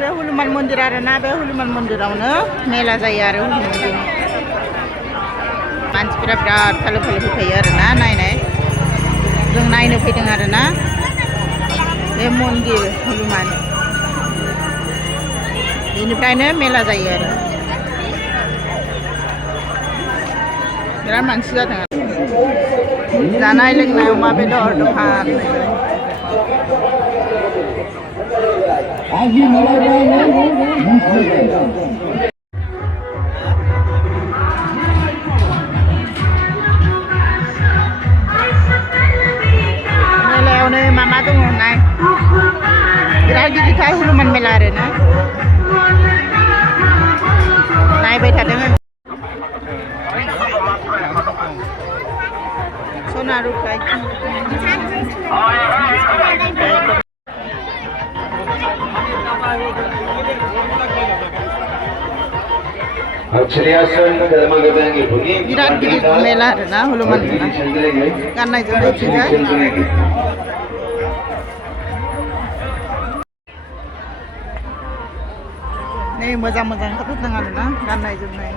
बे हनुमान मन्दिर आरो ना बे हनुमान मन्दिरावनो मेला जायो आरो हनुमान दिन मानसिफोरा बिराद फालो फालो फैखायो आरो ना नायनाय जों नायनो फैदों आरो ना बे मन्दिर हनुमान बेनिफ्रायनो मेला जायो आरो बिराद मानसि जादों जानाय लोंनाय अमा बेदर दखान मेलायावनो मा मा दङ नाय बिराद गिदिरथार हनुमान मेला आरो ना नायबाय थादों सना रुपा बिराद गिदिर मेला आरो ना हनुमान गाननाय जोमनाय नै मोजां मोजां ओंखारदों आरो ना गाननाय जोमनाय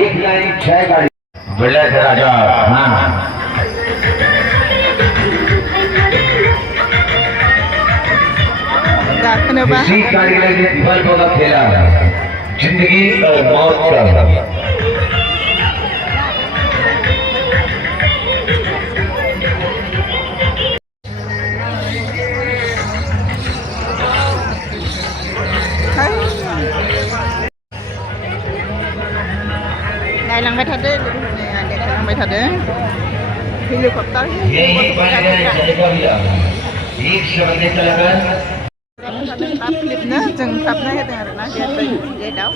एक लाइन 6 गाड़ी बुलेट राजा इसी गाड़ी में फल का खेला जिंदगी और मौत का नायलांबाय थादो देखायलांबाय थादो हेलिकप्टार क्लिपनो जों थाबनो होदों आरो ना गेटआव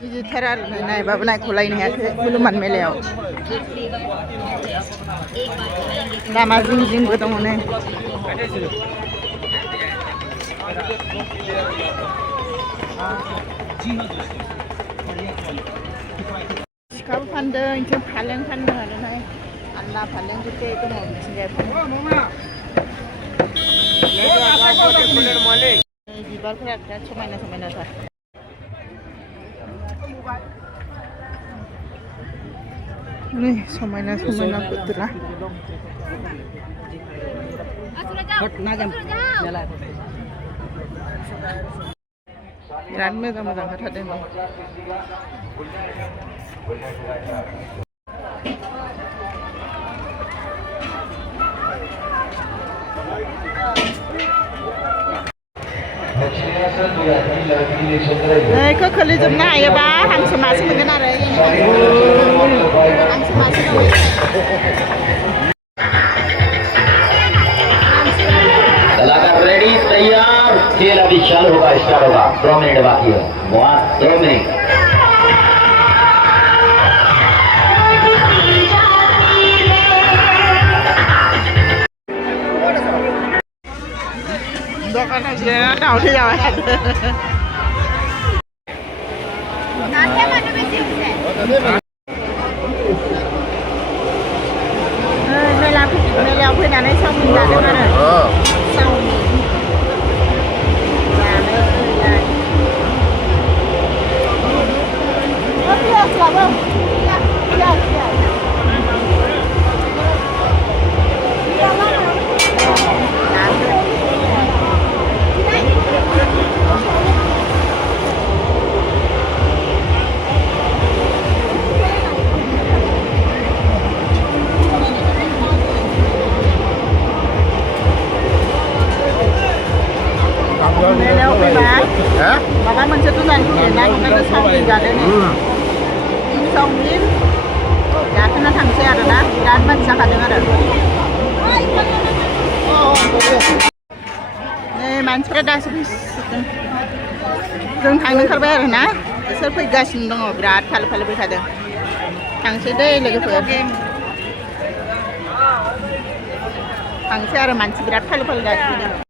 गिदिरथार आरो नायबाबो नायख'लायनो हायाखै हनुमान मेलायाव लामा जिं जिंबो दङ नै सिखाबो फानदों बिथिं फालें फानदों आरो ना आलना फालें गुथे दङ मिथिंगाया बिबारफोरा बिराद समायना समायनाथार नै समायना समायना पुतला बिराद मोजां मोजां ओंखारथारदों नैखौ खोलैजोबनो हायोबा हांसो मासे मोनगोन आरो हांसो मासे दं कलाकार रेडी तैयार खेल अभी चालू होगा स्टार्ट होगा 2 मिनट बाकी है 2 मिनट दखाना जिरायना दावदै जाबाय मेलायाव फैनानै चावमिन जादों आरो चावमिन मेलायाव फैबा माबा मोनसे दुजान फैयोना ओंखायनो चावमिन जादों चावमिन जाखोना थांसै आरो ना बिराद मानसि जाखादों आरो नै मानसिफ्रा दासो फैसिगोन जों थांनो ओंखारबाय आरो ना बिसोर फैगासिनो दङ बिराद फालो फालो फैखादों थांसै दै लोगोफोर थांसै आरो मानसि बिराद फालो फालो जासिगोन